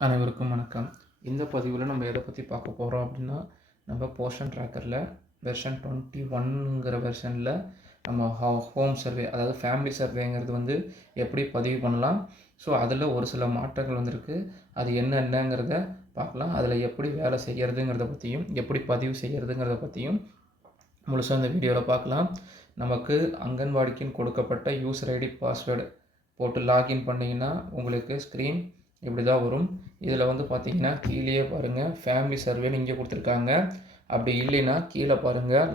அனைவருக்கும் வணக்கம். இந்த பதிவில் நம்ம எதை பற்றி பார்க்க போகிறோம் அப்படின்னா, நம்ம போர்ஷன் ட்ராக்கரில் வெர்ஷன் 21ங்கிற வெர்ஷனில் நம்ம ஹோம் சர்வே, அதாவது ஃபேமிலி சர்வேங்கிறது வந்து எப்படி பதிவு பண்ணலாம். ஸோ அதில் ஒரு சில மாற்றங்கள் வந்திருக்கு. அது என்னென்னங்கிறத பார்க்கலாம். அதில் எப்படி வேலை செய்கிறதுங்கிறத பற்றியும், எப்படி பதிவு செய்கிறதுங்கிறத பற்றியும் முழுசாக இந்த வீடியோவில் பார்க்கலாம். நமக்கு அங்கன்வாடிக்குன்னு கொடுக்கப்பட்ட யூசர் ஐடி பாஸ்வேர்டு போட்டு லாகின் பண்ணிங்கன்னா உங்களுக்கு ஸ்க்ரீன் இப்படி தான் வரும். இதில் வந்து பார்த்தீங்கன்னா கீழே பாருங்கள் ஃபேமிலி சர்வேன்னு இங்கே கொடுத்துருக்காங்க. அப்படி இல்லைன்னா கீழே பாருங்கள்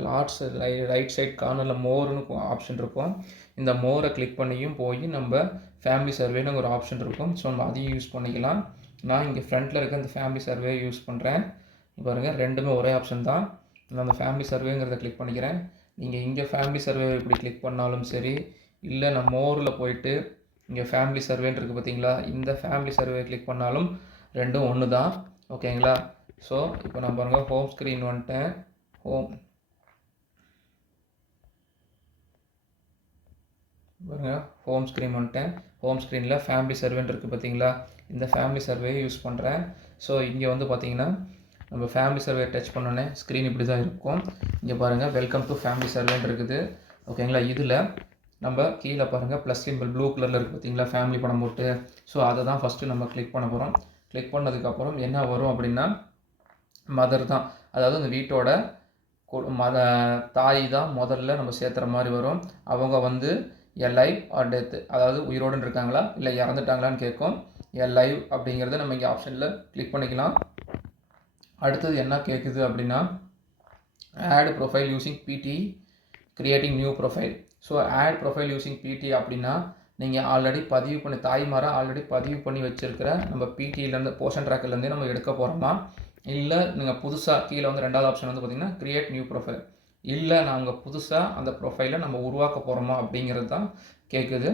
ரைட் சைட் கார்னரில் மோர்னு ஆப்ஷன் இருக்கும். இந்த மோரை கிளிக் பண்ணியும் போய் நம்ம ஃபேமிலி சர்வேன்னு ஒரு ஆப்ஷன் இருக்கும். ஸோ நம்ம அதையும் யூஸ் பண்ணிக்கலாம். நான் இங்கே ஃப்ரண்ட்டில் இருக்க இந்த ஃபேமிலி சர்வே யூஸ் பண்ணுறேன். பாருங்கள் ரெண்டுமே ஒரே ஆப்ஷன் தான். நான் அந்த ஃபேமிலி சர்வேங்கிறத கிளிக் பண்ணிக்கிறேன். நீங்கள் இங்கே ஃபேமிலி சர்வே இப்படி கிளிக் பண்ணாலும் சரி, இல்லை நான் மோரில் போயிட்டு இங்கே ஃபேமிலி சர்வேன்னு இருக்குது பார்த்தீங்களா, இந்த ஃபேமிலி சர்வே கிளிக் பண்ணாலும் ரெண்டும் ஒன்று தான். ஓகேங்களா? ஸோ இப்போ நான் பாருங்கள் ஹோம் ஸ்க்ரீன் வந்துட்டேன். ஹோம் ஸ்க்ரீன் வந்துட்டேன். ஹோம் ஸ்க்ரீனில் ஃபேமிலி சர்வேன்னு இருக்குது பார்த்தீங்களா, இந்த ஃபேமிலி சர்வேயை யூஸ் பண்ணுறேன். ஸோ இங்கே வந்து பார்த்தீங்கன்னா நம்ம ஃபேமிலி சர்வே டச் பண்ணோன்னே ஸ்க்ரீன் இப்படி தான் இருக்கும். இங்கே பாருங்கள் வெல்கம் டு ஃபேமிலி சர்வேன்னு இருக்குது. ஓகேங்களா? இதில் நம்ம கீழே பாருங்கள் ப்ளஸ் சிம்பிள் ப்ளூ கலரில் இருக்குது பார்த்தீங்களா, ஃபேமிலி படம் போட்டு. ஸோ அதை தான் ஃபஸ்ட்டு நம்ம கிளிக் பண்ண போகிறோம். கிளிக் பண்ணதுக்கப்புறம் என்ன வரும் அப்படின்னா, மதர் தான், அதாவது அந்த வீட்டோட தாய் தான் முதல்ல நம்ம சேர்த்துற மாதிரி வரும். அவங்க வந்து எ லைவ் ஆர் டெத்து, அதாவது உயிரோடு இருக்காங்களா இல்லை இறந்துட்டாங்களான்னு கேட்கும். எ லைவ் அப்படிங்கிறத நம்ம இங்கே ஆப்ஷனில் கிளிக் பண்ணிக்கலாம். அடுத்தது என்ன கேட்குது அப்படின்னா, add profile using PD creating new profile. So add profile using PD அப்படின்னா, நீங்கள் ஆல்ரெடி பதிவு பண்ணி தாய்மாரை ஆல்ரெடி பதிவு பண்ணி வச்சுருக்கிற நம்ம பிடியிலேருந்து போர்ஷன் ட்ராக்கர்லேருந்தே நம்ம எடுக்க போகிறோமா, இல்லை நீங்கள் புதுசாக கீழே வந்து ரெண்டாவது ஆப்ஷன் வந்து பார்த்திங்கன்னா க்ரியேட் நியூ ப்ரொஃபைல், இல்லை நாங்கள் புதுசாக அந்த ப்ரொஃபைலை நம்ம உருவாக்க போகிறோமா அப்படிங்கிறது தான் கேட்குது.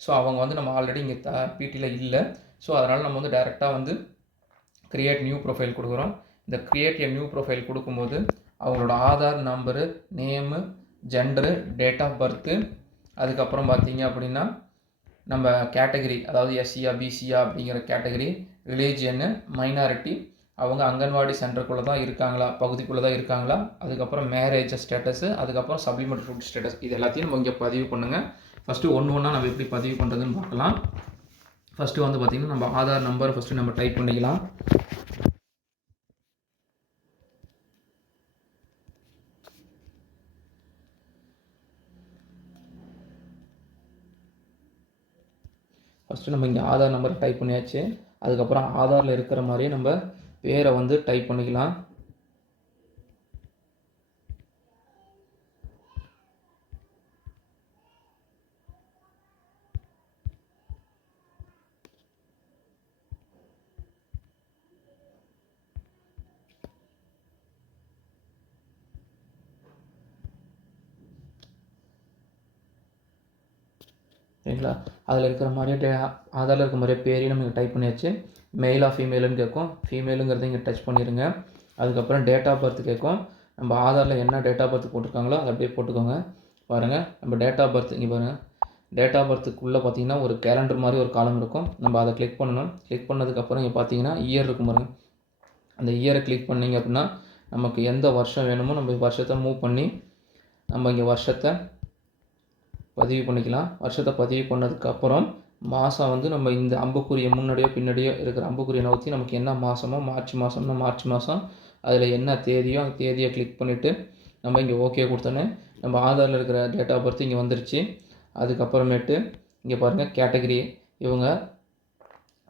ஸோ அவங்க வந்து நம்ம ஆல்ரெடி இங்கே பிடியில் இல்லை. ஸோ அதனால் நம்ம வந்து டைரெக்டாக வந்து க்ரியேட் நியூ ப்ரொஃபைல் கொடுக்குறோம். இந்த க்ரியேட் எ நியூ ப்ரொஃபைல் கொடுக்கும்போது அவங்களோட Aadhaar number, name, gender, date of birth, அதுக்கப்புறம் பார்த்தீங்க அப்படின்னா நம்ம கேட்டகரி, அதாவது எஸ்சியா பிசியா அப்படிங்கிற கேட்டகரி, ரிலீஜியனு, மைனாரிட்டி, அவங்க அங்கன்வாடி சென்டருக்குள்ளே தான் இருக்காங்களா, பகுதிக்குள்ளே தான் இருக்காங்களா, அதுக்கப்புறம் மேரேஜ் ஸ்டேட்டஸு, அதுக்கப்புறம் சப்ளிமெண்ட்ரி ஃபுட் ஸ்டேட்டஸ், இது எல்லாத்தையும் நம்ம இங்கே பதிவு பண்ணுங்கள். ஃபஸ்ட்டு ஒன்று ஒன்றா நம்ம எப்படி பதிவு பண்ணுறதுன்னு பார்க்கலாம். ஃபஸ்ட்டு வந்து பார்த்திங்கன்னா நம்ம ஆதார் நம்பர் ஃபஸ்ட்டு நம்ம டைப் பண்ணிக்கலாம். ஃபஸ்ட்டு நம்ம இங்கே ஆதார் நம்பர் டைப் பண்ணியாச்சு. அதுக்கப்புறம் ஆதாரில் இருக்கிற மாதிரியே நம்ம பேரை வந்து டைப் பண்ணிக்கலாம். சரிங்களா? அதில் இருக்கிற மாதிரியே ஆதாரில் இருக்கிற மாதிரியே பேரையும் நம்ம டைப் பண்ணியாச்சு. மெயிலாக ஃபீமேலுன்னு கேட்கும். ஃபீமேலுங்கிறத இங்கே டச் பண்ணிடுங்க. அதுக்கப்புறம் டேட் ஆஃப் பர்த் கேட்கும். நம்ம ஆதாரில் என்ன டேட் ஆஃப் பர்த் போட்டிருக்காங்களோ அதை அப்படியே போட்டுக்கோங்க. பாருங்கள் நம்ம டேட் ஆஃப் பர்த் இங்கே பாருங்கள். டேட் ஆஃப் பர்த்துக்குள்ளே பார்த்தீங்கன்னா ஒரு கேலண்டர் மாதிரி ஒரு காலம் இருக்கும். நம்ம அதை கிளிக் பண்ணணும். கிளிக் பண்ணதுக்கப்புறம் இங்கே பார்த்தீங்கன்னா இயர் இருக்கும் பாருங்கள். அந்த இயரை கிளிக் பண்ணிங்க அப்படின்னா நமக்கு எந்த வருஷம் வேணுமோ நம்ம வருஷத்தை மூவ் பண்ணி நம்ம இங்கே வருஷத்தை பதிவு பண்ணிக்கலாம். வருஷத்தை பதிவு பண்ணதுக்கப்புறம் மாதம் வந்து நம்ம இந்த அம்புக்குரிய முன்னாடியோ பின்னாடியோ இருக்கிற அம்புக்குரிய நவுத்தி நமக்கு என்ன மாதமோ, மார்ச் மாதம்னா மார்ச் மாதம், அதில் என்ன தேதியோ அந்த தேதியை கிளிக் பண்ணிவிட்டு நம்ம இங்கே ஓகே கொடுத்தோன்னே நம்ம ஆதாரில் இருக்கிற டேட் ஆஃப் பர்த் இங்கே வந்துருச்சு. அதுக்கப்புறமேட்டு இங்கே பாருங்கள் கேட்டகரி, இவங்க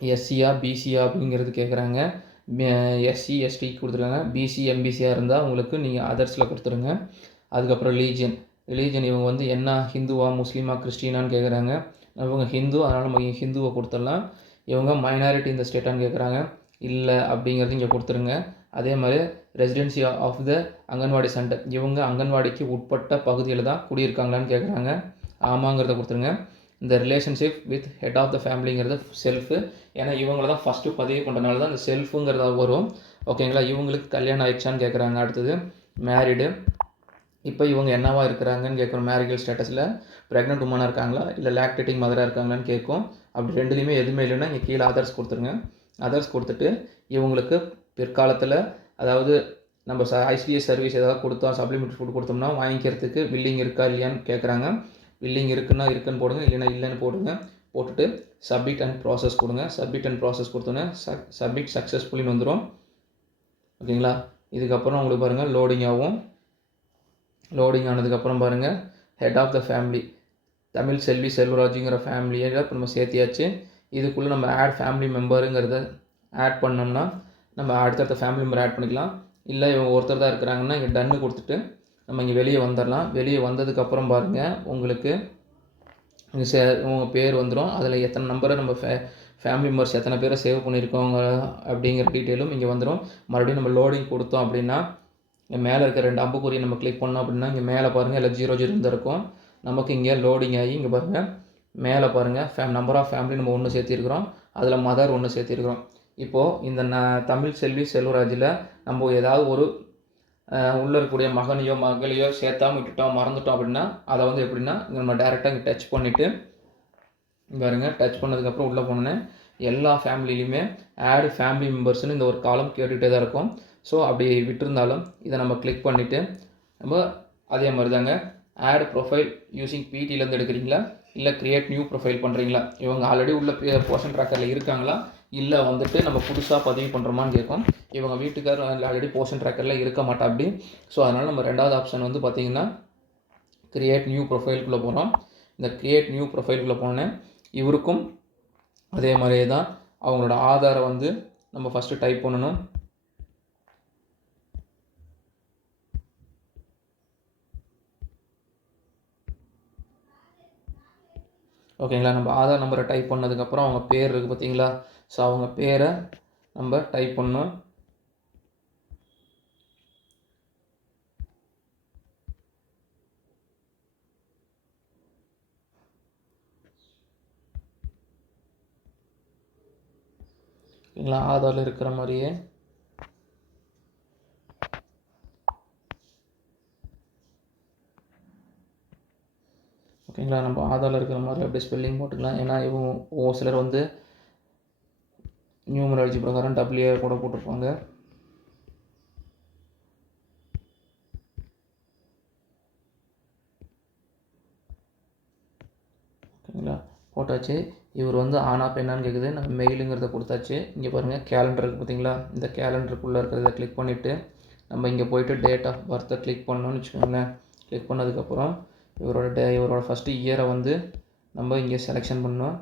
எஸ்சியா பிசியா அப்படிங்கிறது கேட்குறாங்க. எஸ்சி எஸ்டி கொடுத்துருக்காங்க. பிசி எம்பிசியாக இருந்தால் உங்களுக்கு நீங்கள் அதர்ஸில் கொடுத்துருங்க. அதுக்கப்புறம் ரிலீஜன் இவங்க வந்து என்ன ஹிந்துவா முஸ்லீமா கிறிஸ்டினான்னு கேட்குறாங்க. இவங்க ஹிந்து, அதனால் நம்ம ஹிந்துவை கொடுத்துடலாம். இவங்க மைனாரிட்டி இந்த ஸ்டேட்டான்னு கேட்குறாங்க. இல்லை அப்படிங்கிறது இங்கே கொடுத்துருங்க. அதே மாதிரி residency of the anganwadi centre, இவங்க அங்கன்வாடிக்கு உட்பட்ட பகுதியில் தான் குடியிருக்காங்களான்னு கேட்குறாங்க. ஆமாங்கிறத கொடுத்துருங்க. இந்த relationship with head of the ஃபேமிலிங்கிறது செல்ஃபு, ஏன்னா இவங்கள தான் ஃபஸ்ட்டு பதிவு பண்ணுறதுனால தான் இந்த செல்ஃபுங்கிறத வரும். ஓகேங்களா? இவங்களுக்கு கல்யாணம் ஆயிடுச்சான்னு கேட்குறாங்க. அடுத்தது மேரிடு, இப்போ இவங்க என்னவா இருக்கிறாங்கன்னு கேட்குறோம். மேரிகல் ஸ்டேட்டஸில் ப்ரெக்னென்ட் உமனாக இருக்காங்களா இல்லை லாக்டேட்டிங் மதராக இருக்காங்களான்னு கேட்கும். அப்படி ரெண்டுலேயுமே எதுவுமே இல்லைன்னா இங்கே கீழே அதர்ஸ் கொடுத்துருங்க. அதர்ஸ் கொடுத்துட்டு இவங்களுக்கு பிற்காலத்தில் அதாவது நம்ம ஐசிடிஎஸ் சர்வீஸ் ஏதாவது கொடுத்தோம், சப்ளிமெண்ட்ரி ஃபுட் கொடுத்தோம்னா வாங்கிக்கிறதுக்கு பில்லிங் இருக்கா இல்லையான்னு கேட்குறாங்க. பில்லிங் இருக்குன்னா இருக்குன்னு போடுங்க, இல்லைன்னா இல்லைன்னு போடுங்க. போட்டுட்டு சப்மிட் அண்ட் ப்ராசஸ் கொடுங்க. சப்மிட் அண்ட் ப்ராசஸ் கொடுத்தோன்னே சப்மிட் சக்ஸஸ்ஃபுல்லின்னு வந்துடும். ஓகேங்களா? இதுக்கப்புறம் உங்களுக்கு பாருங்கள் லோடிங் ஆகும். லோடிங் ஆனதுக்கப்புறம் பாருங்கள் head of the family Tamil Selvi செல்வராஜுங்கிற ஃபேமிலியை இப்போ நம்ம சேர்த்தியாச்சு. இதுக்குள்ளே நம்ம ஆட் ஃபேமிலி மெம்பருங்கிறத ஆட் பண்ணோம்னா நம்ம அடுத்தடுத்த ஃபேமிலி மெம்பர் ஆட் பண்ணிக்கலாம். இல்லை இவங்க ஒருத்தர் தான் இருக்கிறாங்கன்னா இங்கே டன்னு கொடுத்துட்டு நம்ம இங்கே வெளியே வந்துடலாம். வெளியே வந்ததுக்கப்புறம் பாருங்கள் உங்களுக்கு இங்கே உங்கள் பேர் வந்துடும். அதில் எத்தனை நம்பரை நம்ம ஃபேமிலி மெம்பர்ஸ் எத்தனை பேரை சேவ் பண்ணியிருக்கோங்க அப்படிங்கிற டீட்டெயிலும் இங்கே வந்துடும். மறுபடியும் நம்ம லோடிங் கொடுத்தோம் அப்படின்னா இங்கே மேலே இருக்க 2 அம்புக்குறியை நம்ம கிளிக் பண்ணோம் அப்படின்னா இங்கே மேலே பாருங்கள் எல்லாம் 00 தான் இருக்கும். நமக்கு இங்கே லோடிங் ஆகி இங்கே பாருங்கள் மேலே பாருங்கள் நம்பர் ஆஃப் ஃபேமிலி நம்ம ஒன்று சேர்த்திருக்கிறோம். அதில் மதர் ஒன்று சேர்த்திருக்கிறோம். இப்போது இந்த தமிழ் செல்வி செல்வராஜில் நம்ம ஏதாவது ஒரு உள்ளே இருக்கக்கூடிய மகனையோ மகளையோ சேர்த்தாமல் விட்டுட்டோம் மறந்துட்டோம் அப்படின்னா அதை வந்து எப்படின்னா இங்கே நம்ம டேரெக்டாக இங்கே டச் பண்ணிவிட்டு பாருங்கள் டச் பண்ணதுக்கப்புறம் உள்ளே போனோன்னே எல்லா ஃபேமிலிலையுமே ஆட் ஃபேமிலி மெம்பர்ஸ்னு இந்த ஒரு காலம் கேட்டுகிட்டே தான் இருக்கும். ஸோ அப்படி விட்டுருந்தாலும் இதை நம்ம கிளிக் பண்ணிவிட்டு நம்ம அதே மாதிரி தாங்க ஆட் ப்ரொஃபைல் யூஸிங் பிடிலேருந்து எடுக்கிறீங்களா இல்லை க்ரியேட் நியூ ப்ரொஃபைல் பண்ணுறீங்களா, இவங்க ஆல்ரெடி உள்ள போர்ஷன் ட்ராக்கரில் இருக்காங்களா இல்லை வந்துட்டு நம்ம புதுசாக பதிவு பண்ணுறோமான்னு கேட்கும். இவங்க வீட்டுக்காரர் ஆல்ரெடி போர்ஷன் ட்ராக்கரில் இருக்க மாட்டா அப்படி. ஸோ அதனால் நம்ம ரெண்டாவது ஆப்ஷன் வந்து பார்த்திங்கன்னா க்ரியேட் நியூ ப்ரொஃபைலுக்குள்ளே போகிறோம். இந்த க்ரியேட் நியூ ப்ரொஃபைலுக்குள்ளே போனேன். இவருக்கும் அதே மாதிரியே தான் அவங்களோட ஆதாரை வந்து நம்ம ஃபஸ்ட்டு டைப் பண்ணணும். ஓகேங்களா? நம்ம ஆதார் நம்பரை டைப் பண்ணதுக்கப்புறம் அவங்க பேர் இருக்குது பார்த்தீங்களா? ஸோ அவங்க பேரை நம்ம டைப் பண்ணணும். ஓகேங்களா? ஆதாரில் இருக்கிற மாதிரியே ஓகேங்களா? நம்ம ஆதாரில் இருக்கிற மாதிரி அப்படியே ஸ்பெல்லிங் போட்டுக்கலாம். ஏன்னா இவங்க சிலர் வந்து நியூமராலஜி பிரகாரம் டபிள்யூஏ கூட போட்டிருப்பாங்க. ஓகேங்களா? போட்டாச்சு. இவர் வந்து ஆனா பெண்ணான்னு கேட்குது. நம்ம மெயிலுங்கிறத கொடுத்தாச்சு. இங்கே பாருங்கள் கேலண்டர் இருக்குது பார்த்தீங்களா? இந்த கேலண்டருக்குள்ளே இருக்கிறத கிளிக் பண்ணிவிட்டு நம்ம இங்கே போய்ட்டு டேட் ஆஃப் பர்த்தை கிளிக் பண்ணோன்னு வச்சுக்கோங்களேன். கிளிக் பண்ணதுக்கப்புறம் இவரோட ஃபஸ்ட்டு இயரை வந்து நம்ம இங்கே செலெக்ஷன் பண்ணோம்.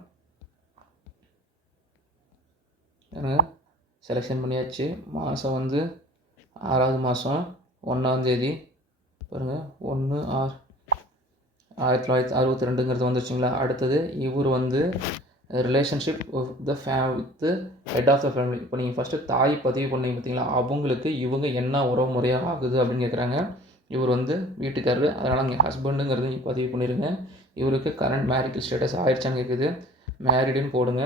செலெக்ஷன் பண்ணியாச்சு. மாதம் வந்து 6வது மாதம் 1ஆந்தேதி பாருங்கள் 1/6/1962ங்கிறது வந்துருச்சுங்களா? அடுத்தது இவர் வந்து relationship with head of the family. இப்போ நீங்கள் ஃபஸ்ட்டு தாய் பதிவு பண்ணீங்க பார்த்தீங்களா, அவங்களுக்கு இவங்க என்ன உறவு முறையாக ஆகுது அப்படின்னு கேட்குறாங்க. இவர் வந்து வீட்டுக்காரரு, அதனால் அங்கே ஹஸ்பண்டுங்கிறது நீங்கள் பதிவு பண்ணிடுங்க. இவருக்கு கரண்ட் மேரிட்டல் ஸ்டேட்டஸ் ஆயிடுச்சான்னு கேட்குது, மேரிடுன்னு போடுங்க.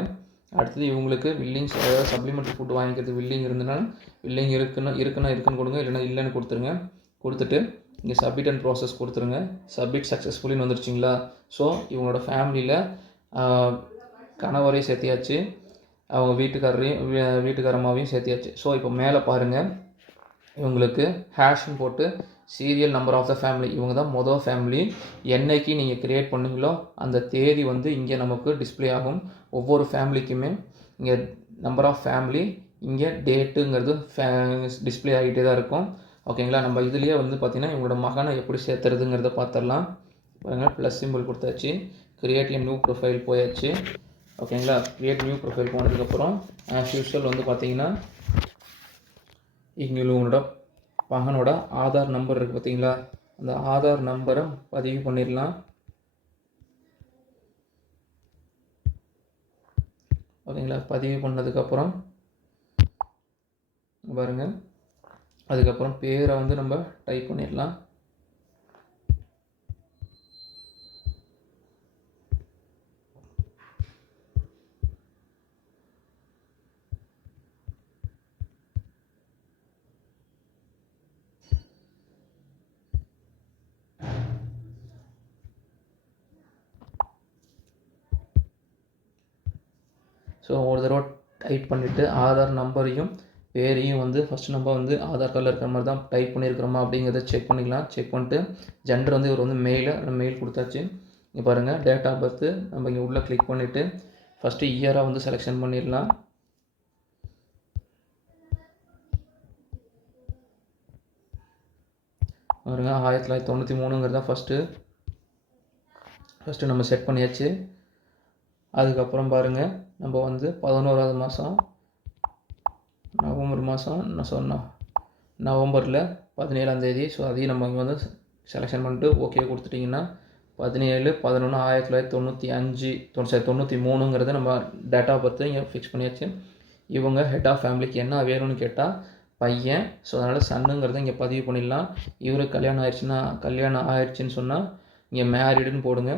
அடுத்தது இவங்களுக்கு வில்லிங்ஸ் ஏதாவது சப்ளிமெண்ட்ரி ஃபுட் வாங்கிக்கிறது வில்லிங் இருந்ததுனால வில்லிங் இருக்குன்னு கொடுங்க, இல்லைன்னா இல்லைன்னு கொடுத்துருங்க. கொடுத்துட்டு இங்கே சப்மிட் அண்ட் ப்ராசஸ் கொடுத்துருங்க. சப்மிட் சக்ஸஸ்ஃபுல்லின்னு வந்துருச்சிங்களா? ஸோ இவங்களோட ஃபேமிலியில் கணவரையும் சேர்த்தியாச்சு, அவங்க வீட்டுக்காரம்மாவையும் சேர்த்தியாச்சு. ஸோ இப்போ மேலே பாருங்கள் இவங்களுக்கு ஹேஷ்னு போட்டு serial number of the family, இவங்க தான் மொதல் ஃபேமிலி. என்னைக்கு நீங்கள் க்ரியேட் பண்ணீங்களோ அந்த தேதி வந்து இங்கே நமக்கு டிஸ்பிளே ஆகும். ஒவ்வொரு ஃபேமிலிக்குமே இங்கே நம்பர் ஆஃப் ஃபேமிலி, இங்கே டேட்டுங்கிறது டிஸ்பிளே ஆகிட்டே தான் இருக்கும். ஓகேங்களா? நம்ம இதுலேயே வந்து பார்த்திங்கன்னா இவங்களோட மகனை எப்படி சேர்த்துறதுங்கிறத பார்த்துடலாம். பாருங்கள் ப்ளஸ் சிம்பிள் கொடுத்தாச்சு. க்ரியேட் எ நியூ ப்ரொஃபைல் போயாச்சு. ஓகேங்களா? க்ரியேட் நியூ ப்ரொஃபைல் போனதுக்கப்புறம் ஆஸ் யூஸ்வல் வந்து பார்த்திங்கன்னா இங்கே உங்களோட மகனோட ஆதார் நம்பர் இருக்குது பார்த்தீங்களா? அந்த ஆதார் நம்பரை பதிவு பண்ணிடலாம். ஓகேங்களா? பதிவு பண்ணதுக்கப்புறம் பாருங்கள், அதுக்கப்புறம் பேரை வந்து நம்ம டைப் பண்ணிடலாம். ஸோ ஒரு தடவை டைப் பண்ணிவிட்டு ஆதார் நம்பரையும் பேரையும் வந்து ஃபஸ்ட்டு நம்ம வந்து ஆதார் கார்டில் இருக்கிற மாதிரி தான் டைப் பண்ணியிருக்கிறோமா அப்படிங்கிறத செக் பண்ணிக்கலாம். செக் பண்ணிட்டு ஜெண்டர் வந்து இவர் வந்து மெயில் கொடுத்தாச்சு. இங்கே பாருங்கள் டேட் ஆஃப் பர்த்து நம்ம இங்கே உள்ளே கிளிக் பண்ணிவிட்டு ஃபஸ்ட்டு இயராக வந்து செலெக்ஷன் பண்ணிடலாம். பாருங்க 1993 ஃபஸ்ட்டு நம்ம செட் பண்ணியாச்சு. அதுக்கப்புறம் பாருங்கள் நம்ம வந்து 11வது மாதம் நவம்பர் மாதம் நான் சொன்னோம் நவம்பரில் 17ஆம் தேதி. ஸோ அதையும் நம்ம இங்கே வந்து செலெக்ஷன் பண்ணிட்டு ஓகே கொடுத்துட்டிங்கன்னா 17/11/1993 நம்ம டேட் ஆஃப் பர்த்து இங்கே ஃபிக்ஸ் பண்ணியாச்சு. இவங்க ஹெட் ஆஃப் ஃபேமிலிக்கு என்ன வேணும்னு கேட்டால் பையன். ஸோ அதனால் சன்னுங்கிறத இங்கே பதிவு பண்ணிடலாம். இவருக்கு கல்யாணம் ஆயிடுச்சுன்னு சொன்னால் இங்கே மேரிடுன்னு போடுங்க,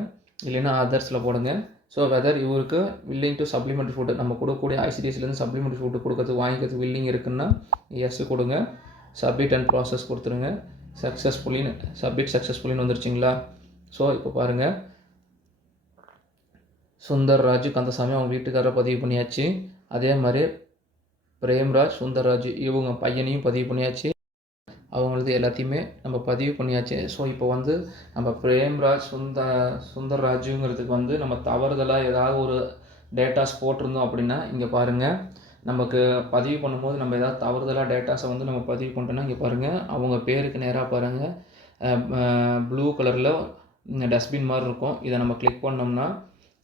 இல்லைன்னா அதர்ஸில் போடுங்க. ஸோ வெதர் இவருக்கு வில்லிங் டு சப்ளிமெண்ட்ரி ஃபுட்டு நம்ம கொடுக்கக்கூடிய ஐசிடிஎஸ்லேருந்து சப்ளிமெண்ட்ரி ஃபுட்டு கொடுக்கறதுக்கு வாங்கிக்கிறதுக்கு வில்லிங் இருக்குன்னா எஸ் கொடுங்க. சப்மிட் அண்ட் ப்ராசஸ் கொடுத்துருங்க. சப்மிட் சக்ஸஸ்ஃபுல்லின்னு வந்துருச்சிங்களா? ஸோ இப்போ பாருங்கள் சுந்தர்ராஜ் கந்தசாமி அவங்க வீட்டுக்காரரை பதிவு பண்ணியாச்சு. அதே மாதிரி பிரேம்ராஜ் சுந்தர்ராஜ் இவங்க பையனையும் பதிவு பண்ணியாச்சு. அவங்களது எல்லாத்தையுமே நம்ம பதிவு பண்ணியாச்சு. ஸோ இப்போ வந்து நம்ம பிரேம்ராஜ் சுந்தர்ராஜுங்கிறதுக்கு வந்து நம்ம தவறுதலாக ஏதாவது ஒரு டேட்டாஸ் போட்டிருந்தோம் அப்படின்னா இங்கே பாருங்கள் நமக்கு பதிவு பண்ணும்போது நம்ம ஏதாவது தவறுதலாக டேட்டாஸை வந்து நம்ம பதிவு பண்ணிட்டோன்னா இங்கே பாருங்கள் அவங்க பேருக்கு நேராக பாருங்கள் ப்ளூ கலரில் டஸ்ட்பின் மாதிரி இருக்கும். இதை நம்ம கிளிக் பண்ணோம்னா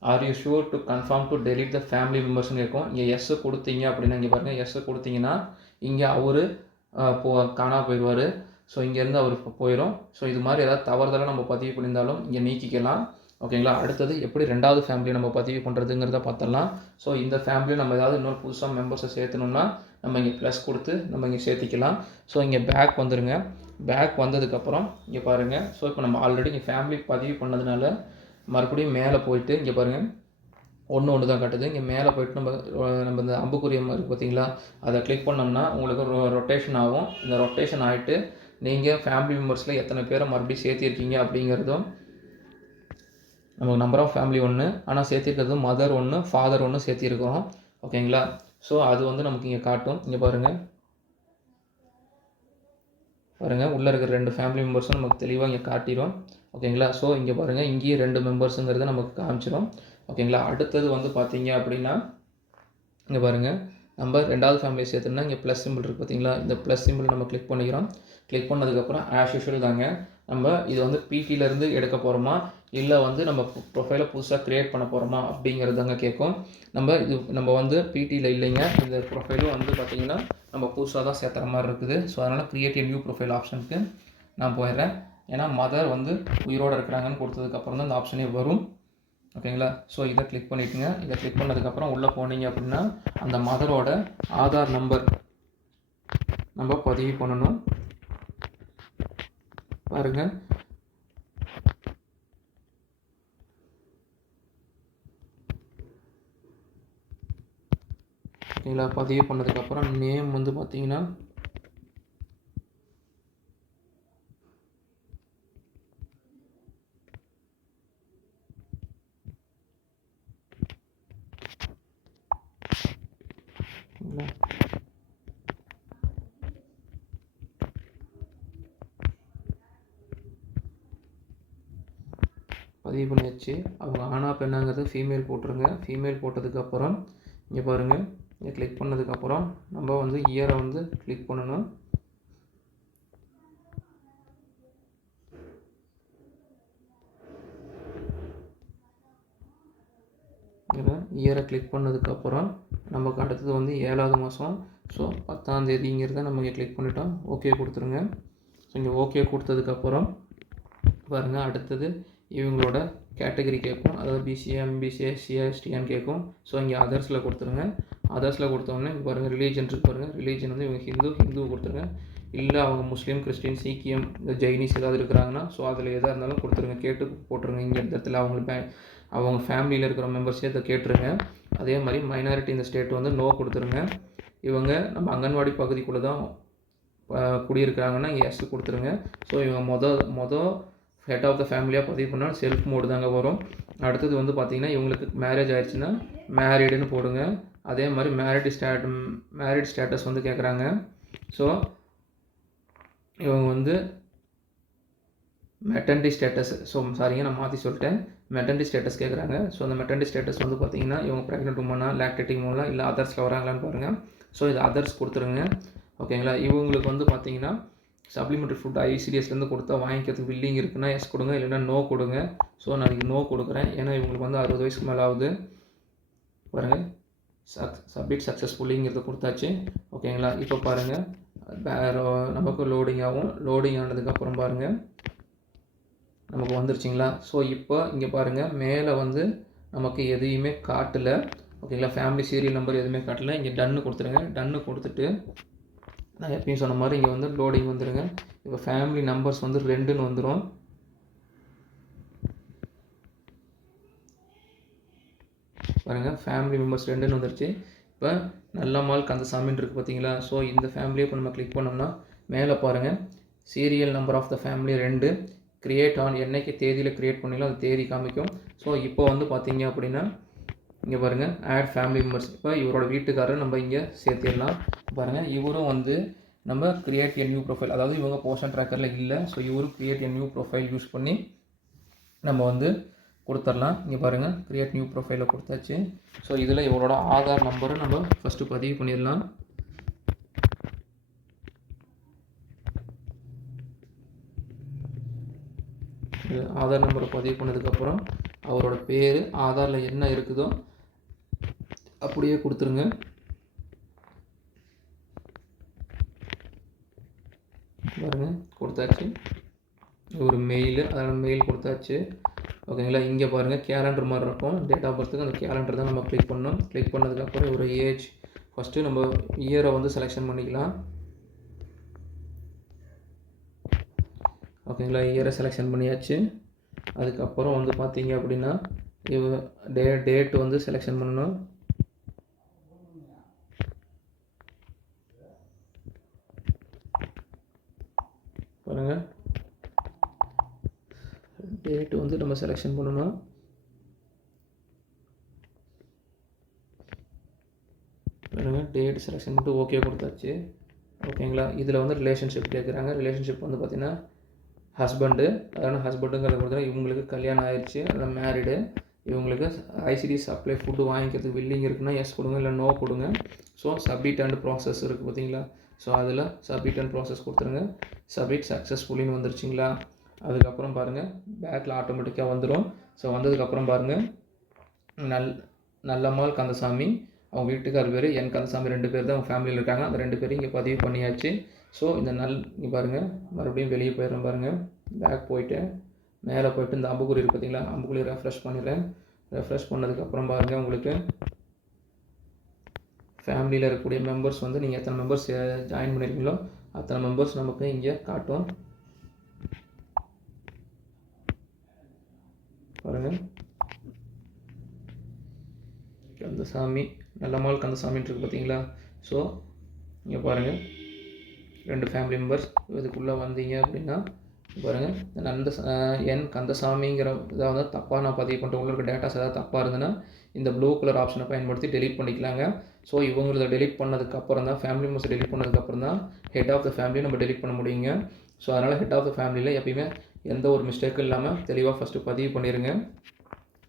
are you sure to confirm to delete the ஃபேமிலி மெம்பர்ஸ்னு இருக்கும். இங்கே எஸ்ஸு கொடுத்தீங்க அப்படின்னா இங்கே பாருங்கள் எஸ்ஸு கொடுத்தீங்கன்னா இங்கே அவர் காணா போயிடுவார். ஸோ இங்கேருந்து அவர் போயிடும். ஸோ இது மாதிரி ஏதாவது தவறுதலாக நம்ம பதிவு பண்ணியிருந்தாலும் இங்கே நீக்கிக்கலாம். ஓகேங்களா? அடுத்தது எப்படி ரெண்டாவது ஃபேமிலியை நம்ம பதிவு பண்ணுறதுங்கிறத பார்த்துடலாம். ஸோ இந்த ஃபேமிலியை நம்ம ஏதாவது இன்னொரு புதுசாக மெம்பர்ஸை சேர்த்தணும்னா நம்ம இங்கே ப்ளஸ் கொடுத்து நம்ம இங்கே சேர்த்திக்கலாம். ஸோ இங்கே பேக் வந்துடுங்க. பேக் வந்ததுக்கப்புறம் இங்கே பாருங்கள். ஸோ இப்போ நம்ம ஆல்ரெடி இங்கே ஃபேமிலி பதிவு பண்ணதுனால மறுபடியும் மேலே போயிட்டு இங்கே பாருங்கள் ஒன்று தான் காட்டுது. இங்கே மேலே போய்ட்டு நம்ம இந்த அம்புக்குரிய மாதிரி பார்த்தீங்களா, அதை கிளிக் பண்ணோம்னா உங்களுக்கு ரொட்டேஷன் ஆகும். இந்த ரொட்டேஷன் ஆகிட்டு நீங்கள் ஃபேமிலி மெம்பர்ஸில் எத்தனை பேரை மறுபடியும் சேர்த்திருக்கீங்க அப்படிங்கிறதும் நமக்கு நம்பர் ஆஃப் ஃபேமிலி ஒன்று, ஆனால் சேர்த்திருக்கிறது மதர் ஒன்று ஃபாதர் ஒன்று சேர்த்திருக்கிறோம். ஓகேங்களா? ஸோ அது வந்து நமக்கு இங்கே காட்டும். இங்கே பாருங்கள் உள்ளே இருக்கிற 2 ஃபேமிலி மெம்பர்ஸும் நமக்கு தெளிவாக இங்கே காட்டிடும். ஓகேங்களா? ஸோ இங்கே பாருங்கள் இங்கேயே 2 மெம்பர்ஸுங்கிறத நமக்கு காமிச்சிடும். ஓகேங்களா? அடுத்தது வந்து பார்த்தீங்க அப்படின்னா இங்கே பாருங்கள் நம்ம ரெண்டாவது ஃபேமிலியை சேர்த்துனா இங்கே ப்ளஸ் சிம்பிள் இருக்குது பார்த்தீங்களா, இந்த ப்ளஸ் சிம்பிள் நம்ம கிளிக் பண்ணிக்கிறோம். கிளிக் பண்ணதுக்கப்புறம் ஆஸ் யூஷுவல் தாங்க நம்ம இது வந்து பிடியிலேருந்து எடுக்க போகிறோமா இல்லை வந்து நம்ம ப்ரொஃபைலை புதுசாக க்ரியேட் பண்ண போகிறோமா அப்படிங்கிறது தாங்க கேட்கும். நம்ம வந்து பிடியில் இல்லைங்க, இந்த ப்ரொஃபைலும் வந்து பார்த்திங்கன்னா நம்ம புதுசாக தான் சேர்த்துற மாதிரி இருக்குது. ஸோ அதனால் க்ரியேட் நியூ ப்ரொஃபைல் ஆப்ஷனுக்கு நான் போயிடுறேன். ஏன்னா மதர் வந்து உயிரோடு இருக்கிறாங்கன்னு கொடுத்ததுக்கப்புறம் தான் இந்த ஆப்ஷனே வரும். ஓகேங்களா? ஸோ இதை கிளிக் பண்ணிக்கோங்க. இதை கிளிக் பண்ணதுக்கப்புறம் உள்ளே போனீங்க அப்படின்னா அந்த மதரோட ஆதார் நம்பர் நம்ம பதிவு பண்ணணும். பாருங்கள் ஓகேங்களா? பதிவு பண்ணதுக்கப்புறம் நேம் வந்து பார்த்தீங்கன்னா பதிவு பண்ணியாச்சு. அவங்க ஆனா பெண்ணாங்கிறது ஃபீமேல் போட்டுருங்க. ஃபீமேல் போட்டதுக்கப்புறம் இங்கே பாருங்கள் இங்கே கிளிக் பண்ணதுக்கப்புறம் நம்ம வந்து இயரை வந்து கிளிக் பண்ணணும். இயரை கிளிக் பண்ணதுக்கப்புறம் நமக்கு அடுத்தது வந்து 7வது மாதம். ஸோ 10ஆம் தேதிங்கிறத நம்ம இங்கே கிளிக் பண்ணிட்டோம். ஓகே கொடுத்துருங்க. ஸோ இங்கே ஓகே கொடுத்ததுக்கப்புறம் பாருங்கள் அடுத்தது இவங்களோட கேட்டகரி கேட்கும். அதாவது பிசிஏ எம்பிசிஏ சிஎஸ்டியான்னு கேட்கும். ஸோ இங்கே அதர்ஸில் கொடுத்துருங்க. அதர்ஸில் கொடுத்தோடனே பாருங்கள் ரிலீஜன் இருக்கு பாருங்கள். ரிலீஜன் வந்து இவங்க ஹிந்து கொடுத்துருங்க. இல்லை அவங்க முஸ்லீம் கிறிஸ்டின் சீக்கியம் இந்த ஜெயினிஸ் ஏதாவது இருக்கிறாங்கன்னா ஸோ அதில் எதாக இருந்தாலும் கொடுத்துருங்க. கேட்டு போட்டுருங்க. இங்கே இடத்துல அவங்க ஃபேமிலியில் இருக்கிற மெம்பர்ஸே இதை கேட்டுருங்க. அதே மாதிரி மைனாரிட்டி இந்த ஸ்டேட் வந்து நோ கொடுத்துருங்க. இவங்க நம்ம அங்கன்வாடி பகுதிக்குள்ளே தான் குடியிருக்கிறாங்கன்னா எஸ் கொடுத்துருங்க. ஸோ இவங்க மொதல் ஹெட் ஆஃப் த ஃபேமிலியாக பதிவு பண்ணால் செல்ஃப் மோடு தாங்க வரும். அடுத்தது வந்து பார்த்திங்கன்னா இவங்களுக்கு மேரேஜ் ஆயிடுச்சுன்னா மேரீடுன்னு போடுங்க. அதே மாதிரி மேரிட் ஸ்டேட்டஸ் வந்து கேட்குறாங்க. ஸோ இவங்க வந்து மெட்டர்னிட்டி ஸ்டேட்டஸ் நான் மாற்றி சொல்லிட்டேன். மெட்டர்னிட்டி ஸ்டேட்டஸ் கேட்குறாங்க. ஸோ அந்த மெட்டர்னிட்டி ஸ்டேட்டஸ் வந்து பார்த்தீங்கன்னா இவங்க ப்ரெக்னென்ட் உமனா, லாக்டேட்டிங் உமனா, இல்லை அதர்ஸில் வராங்களான்னு பாருங்கள். ஸோ இது அதர்ஸ் கொடுத்துருங்க. ஓகேங்களா. இவங்களுக்கு வந்து பார்த்தீங்கன்னா சப்ளிமெண்ட்ரி ஃபுட் ஐசிடிஎஸ்லேருந்து கொடுத்தா வாங்கிக்கிறதுக்கு வில்லிங் இருக்குன்னா எஸ் கொடுங்க, இல்லைன்னா நோ கொடுங்க. ஸோ நான் இதுக்கு நோ கொடுக்குறேன். ஏன்னா இவங்களுக்கு வந்து 60 வயசுக்கு மேலே ஆகுது. பாருங்கள், சப்மிட் சக்ஸஸ்ஃபுல்லிங்கிறது கொடுத்தாச்சு. ஓகேங்களா. இப்போ பாருங்கள், நமக்கு லோடிங் ஆகும். லோடிங் ஆனதுக்கப்புறம் பாருங்கள் நமக்கு வந்துருச்சிங்களா. ஸோ இப்போ இங்கே பாருங்கள், மேலே வந்து நமக்கு எதையுமே காட்டலை. ஓகேங்களா. ஃபேமிலி சீரியல் நம்பர் எதுவுமே காட்டலை. இங்கே டன்னு கொடுத்துருங்க. டன்னு கொடுத்துட்டு நான் எப்பயும் சொன்ன மாதிரி இங்கே வந்து லோடிங் வந்துடுங்க. இப்போ ஃபேமிலி நம்பர்ஸ் வந்து 2ன்னு வந்துடும். பாருங்கள், ஃபேமிலி மெம்பர்ஸ் 2ன்னு வந்துருச்சு. இப்போ நல்லம்மாள் கந்தசாமின்னு இருக்குது பார்த்தீங்களா. ஸோ இந்த ஃபேமிலியை இப்போ நம்ம கிளிக் பண்ணோம்னா மேலே பாருங்கள், serial number of the family 2, create on, என்னைக்கு தேதியில் க்ரியேட் பண்ணிங்களோ அந்த தேதி காமிக்கும். ஸோ இப்போ வந்து பார்த்தீங்க அப்படின்னா இங்கே பாருங்கள், ஆட் ஃபேமிலி மெம்பர்ஸ். இப்போ இவரோட வீட்டுக்காரர் நம்ம இங்கே சேர்த்திடலாம். பாருங்கள், இவரும் வந்து நம்ம கிரியேட் எ நியூ ப்ரொஃபைல், அதாவது இவங்க போர்ஷன் ட்ராக்கரில் இல்லை. ஸோ இவரும் create a new profile use பண்ணி நம்ம வந்து கொடுத்துடலாம். இங்கே பாருங்கள், கிரியேட் நியூ ப்ரொஃபைலை கொடுத்தாச்சு. ஸோ இதில் இவரோட ஆதார் நம்பரை நம்ம ஃபஸ்ட்டு பதிவு பண்ணிடலாம். ஆதார் நம்பரை பதிவு பண்ணதுக்கப்புறம் அவரோட பேர் ஆதாரில் என்ன இருக்குதோ அப்படியே கொடுத்துருங்க. பாருங்கள், கொடுத்தாச்சு. ஒரு மெயில், அதில் மெயில் கொடுத்தாச்சு. ஓகேங்களா. இங்கே பாருங்கள், கேலண்டர் மாதிரி இருக்கும். டேட் ஆஃப் பர்த்துக்கு அந்த கேலண்டர் தான் நம்ம கிளிக் பண்ணணும். கிளிக் பண்ணதுக்கப்புறம் ஒரு ஏஜ், ஃபஸ்ட்டு நம்ம இயரை வந்து செலெக்ஷன் பண்ணிக்கலாம். ஓகேங்களா. இயரை செலெக்ஷன் பண்ணியாச்சு. அதுக்கப்புறம் வந்து பார்த்தீங்க அப்படின்னா டேட் வந்து செலெக்ஷன் பண்ணணும். பாருங்கள், டேட் வந்து நம்ம செலெக்ஷன் பண்ணணும். பாருங்கள், டேட் செலெக்ஷன் பண்ணிட்டு ஓகே கொடுத்தாச்சு. ஓகேங்களா. இதில் வந்து ரிலேஷன்ஷிப் கேட்குறாங்க. ரிலேஷன்ஷிப் வந்து பார்த்திங்கன்னா ஹஸ்பண்டு, அதாவது ஹஸ்பண்டுங்கிறது பார்த்தீங்கன்னா இவங்களுக்கு கல்யாணம் ஆயிடுச்சு, அதாவது மேரிடு. இவங்களுக்கு ஐசிடி சப்ளை ஃபுட்டு வாங்கிக்கிறதுக்கு வில்லிங் இருக்குன்னா எஸ் கொடுங்க, இல்லை நோ கொடுங்க. ஸோ சப்மிட் அண்ட் ப்ராசஸ் இருக்குது பார்த்தீங்களா. ஸோ அதில் சப்மிட் அண்ட் ப்ராசஸ் கொடுத்துருங்க. சப்மிட் சக்ஸஸ்ஃபுல்லின்னு வந்துருச்சிங்களா. அதுக்கப்புறம் பாருங்கள், பேக்கில் ஆட்டோமேட்டிக்காக வந்துடும். ஸோ வந்ததுக்கப்புறம் பாருங்கள், நல்லம்மாள் கந்தசாமி, அவங்க வீட்டுக்கார் பேர் என் கந்தசாமி, 2 பேர் தான் அவங்க ஃபேமிலியில் இருக்காங்க. அந்த 2 பேரும் இங்கே பதிவு பண்ணியாச்சு. ஸோ இந்த இங்கே பாருங்கள், மறுபடியும் வெளியே போயிடுறேன். பாருங்கள், பேக் போயிட்டு மேலே போய்ட்டு இந்த அம்புக்குறி இருக்குது பார்த்தீங்களா, அம்புக்குறி ரெஃப்ரெஷ் பண்ணிடுறேன். ரெஃப்ரெஷ் பண்ணதுக்கப்புறம் பாருங்கள், உங்களுக்கு ஃபேமிலியில் இருக்கக்கூடிய மெம்பர்ஸ் வந்து நீங்கள் எத்தனை மெம்பர்ஸ் ஜாயின் பண்ணியிருக்கீங்களோ அத்தனை மெம்பர்ஸ் நமக்கு இங்கே காட்டும். பாருங்கள், கந்தசாமி, நல்லம்மாள் கந்தசாமின்னு இருக்குது பார்த்தீங்களா. ஸோ இங்கே பாருங்கள், 2 ஃபேமிலி மெம்பர்ஸ் இதுக்குள்ளே வந்தீங்க அப்படின்னா பாருங்கள், என் கந்தசாமிங்கிற இதை வந்து தப்பாக நான் பதிவு பண்ணிட்டு உங்களுக்கு டேட்டாஸ் ஏதாவது தப்பாக இருந்ததுன்னா இந்த ப்ளூ கலர் ஆப்ஷனை பயன்படுத்தி டெலிட் பண்ணிக்கலாங்க. ஸோ இவங்களை டெலிட் பண்ணதுக்கப்புறம் தான், ஃபேமிலி மெம்பர்ஸை டெலிட் பண்ணதுக்கப்புறம் தான் ஹெட் ஆஃப் த ஃபேமிலியை நம்ம டெலிட் பண்ண முடியுங்க. ஸோ அதனால் ஹெட் ஆஃப் த ஃபேமிலியில் எப்பயுமே எந்த ஒரு மிஸ்டேக்கும் இல்லாமல் தெளிவாக ஃபஸ்ட்டு பதிவு பண்ணிடுங்க.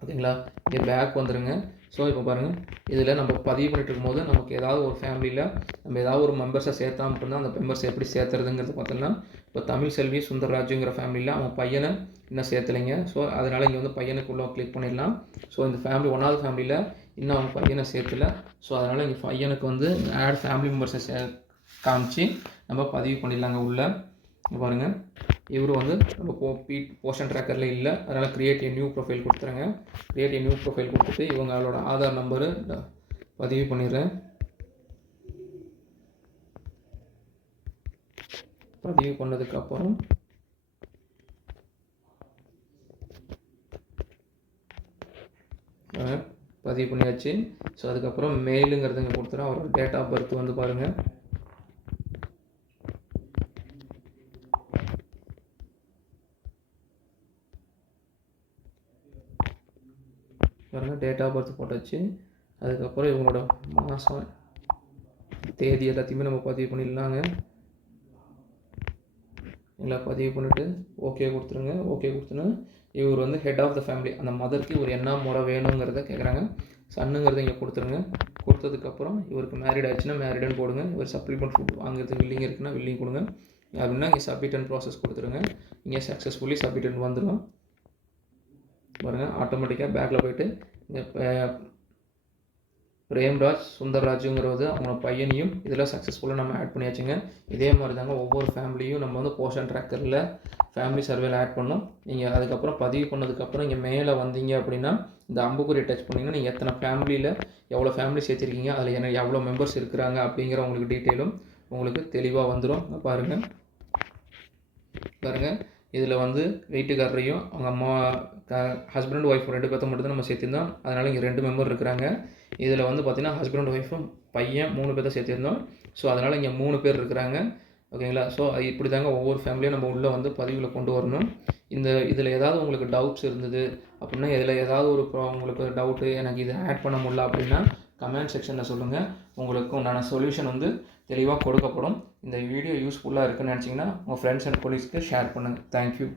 ஓகேங்களா. இங்கே பேக் வந்துடுங்க. ஸோ இப்போ பாருங்கள், இதில் நம்ம பதிவு பண்ணிட்டு இருக்கும்போது நமக்கு ஏதாவது ஒரு ஃபேமிலியில் நம்ம ஏதாவது ஒரு மெம்பர்ஸை சேர்த்தா மட்டும்தான் அந்த மெம்பர்ஸ் எப்படி சேர்த்துறதுங்கிறது பார்த்தோம்னா, இப்போ தமிழ் செல்வி சுந்தரராஜுங்கிற ஃபேமிலியில் அவன் பையனை இன்னும் சேர்த்துலைங்க. ஸோ அதனால் இங்கே வந்து பையனுக்குள்ளே கிளிக் பண்ணிடலாம். ஸோ இந்த ஃபேமிலி 1வது ஃபேமிலியில் இன்னும் அவங்க பையனை சேர்த்துல. ஸோ அதனால் இங்கே பையனுக்கு வந்து ஆட் ஃபேமிலி மெம்பர்ஸை காமிச்சு நம்ம பதிவு பண்ணிடலாங்க உள்ளே. பாருங்கள், இவர் வந்து நம்ம போர்ஷன் ட்ராக்கரில் இல்லை, அதனால் கிரியேட் எ நியூ ப்ரொஃபைல் கொடுத்துருங்க. கிரியேட் எ நியூ ப்ரொஃபைல் கொடுத்துட்டு இவங்களோட ஆதார் நம்பரு பதிவு பண்ணிடுறேன். பதிவு பண்ணதுக்கப்புறம் பதிவு பண்ணியாச்சு. ஸோ அதுக்கப்புறம் மெயிலுங்கிறதுங்க கொடுத்துறேன். அவரோட டேட் ஆஃப் பர்த் வந்து பாருங்கள், டேட் ஆஃப் பர்த் போட்டாச்சு. அதுக்கப்புறம் இவங்களோட மாதம் தேதி எல்லாத்தையுமே நம்ம பதிவு பண்ணிடலாங்க. எல்லாம் பதிவு பண்ணிவிட்டு ஓகே கொடுத்துருங்க. ஓகே கொடுத்துன்னு இவர் வந்து ஹெட் ஆஃப் த ஃபேமிலி, அந்த மதருக்கு இவர் என்ன முறை வேணுங்கிறத கேட்குறாங்க. சன்னுங்கிறத இங்கே கொடுத்துருங்க. கொடுத்ததுக்கப்புறம் இவருக்கு மேரிட் ஆகிடுச்சுன்னா மேரிடுன்னு போடுங்க. இவர் சப்ளிமெண்ட் ஃபுட் வாங்குறது வில்லிங் இருக்குன்னா வில்லிங் கொடுங்க. அப்படின்னா இங்கே சப்மிட் அண்ட் ப்ராசஸ் கொடுத்துருங்க. இங்கே சக்ஸஸ்ஃபுல்லி சப்மிட் அண்ட் வந்துடும் பாருங்கள். ஆட்டோமேட்டிக்காக பேக்கில் போய்ட்டு இங்கே பிரேம்ராஜ் சுந்தர்ராஜுங்கிறது அவங்க பையனையும் இதில் சக்ஸஸ்ஃபுல்லாக நம்ம ஆட் பண்ணியாச்சுங்க. இதே மாதிரி தாங்க ஒவ்வொரு ஃபேமிலியும் நம்ம வந்து போர்ஷன் ட்ராக்கரில் ஃபேமிலி சர்வேல ஆட் பண்ணோம். நீங்கள் அதுக்கப்புறம் பதிவு பண்ணதுக்கப்புறம் இங்கே மேலே வந்தீங்க அப்படின்னா இந்த அம்புக்குறியை டச் பண்ணிங்கன்னா நீங்கள் எத்தனை ஃபேமிலியில் எவ்வளோ ஃபேமிலி சேர்த்துருக்கீங்க, அதில் என்ன எவ்வளோ மெம்பர்ஸ் இருக்கிறாங்க அப்படிங்கிற உங்களுக்கு டீட்டெயிலும் உங்களுக்கு தெளிவாக வந்துடும். பாருங்கள் இதில் வந்து வீட்டுக்காரரையும் அவங்க அம்மா ஹஸ்பண்ட் ஒய்ஃப் 2 பேர்த்த மட்டும் தான் நம்ம சேர்த்திருந்தோம். அதனால் இங்கே 2 மெம்பர் இருக்கிறாங்க. இதில் வந்து பார்த்திங்கன்னா ஹஸ்பண்ட் ஒய்ஃபும் பையன் 3 பேர்த்த சேர்த்திருந்தோம். ஸோ அதனால் இங்கே 3 பேர் இருக்கிறாங்க. ஓகேங்களா? ஸோ இப்படி தாங்க ஒவ்வொரு ஃபேமிலியும் நம்ம உள்ளே வந்து பதிவில் கொண்டு வரணும். இதில் ஏதாவது உங்களுக்கு டவுட்ஸ் இருந்தது அப்படின்னா, இதில் ஏதாவது ஒரு உங்களுக்கு டவுட்டு எனக்கு இதை ஆட் பண்ண முடியல அப்படின்னா கமெண்ட் செக்ஷனில் சொல்லுங்கள். உங்களுக்கு உண்டான சொல்யூஷன் வந்து தெளிவாக கொடுக்கப்படும். இந்த வீடியோ யூஸ்ஃபுல்லாக இருக்குன்னு நினச்சிங்கன்னா உங்கள் ஃப்ரெண்ட்ஸ் அண்ட் கொலீக்ஸ்க்கு ஷேர் பண்ணுங்கள். தேங்க்யூ.